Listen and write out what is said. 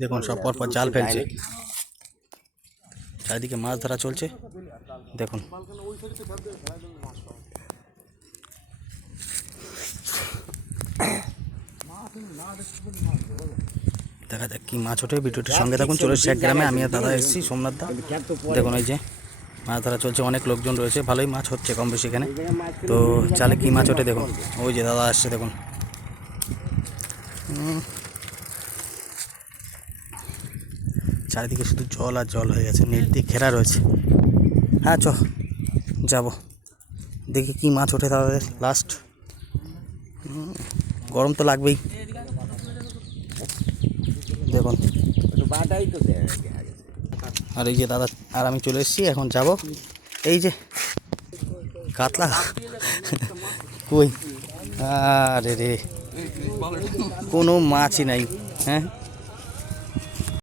দেখুন সব পরপর জাল ফেলছে, চারিদিকে মাছ ধরা চলছে। দেখুন দেখা যাক কি মাছ ওঠে। ভিডিওটির সঙ্গে থাকুন। চলে এসেছি এক গ্রামে, আমি আর দাদা এসেছি, সোমনাথ দা। দেখুন এই যে মাছ ধরা চলছে, অনেক লোকজন রয়েছে, ভালোই মাছ হচ্ছে কম বেশি এখানে। তো চালে কি মাছ ওঠে দেখুন। ওই যে দাদা আসছে দেখুন। চারিদিকে শুধু জল আর জল হয়ে গেছে, নেট দিয়ে ঘেরা রয়েছে। হ্যাঁ যাবো দেখি কি মাছ ওঠে তাদের লাস্ট। গরম তো লাগবেই। দেখুন আর এই যে দাদা আর আমি চলে এসেছি, এখন যাব। এই যে কাতলা কই, আরে রে কোনো মাছই নাই। হ্যাঁ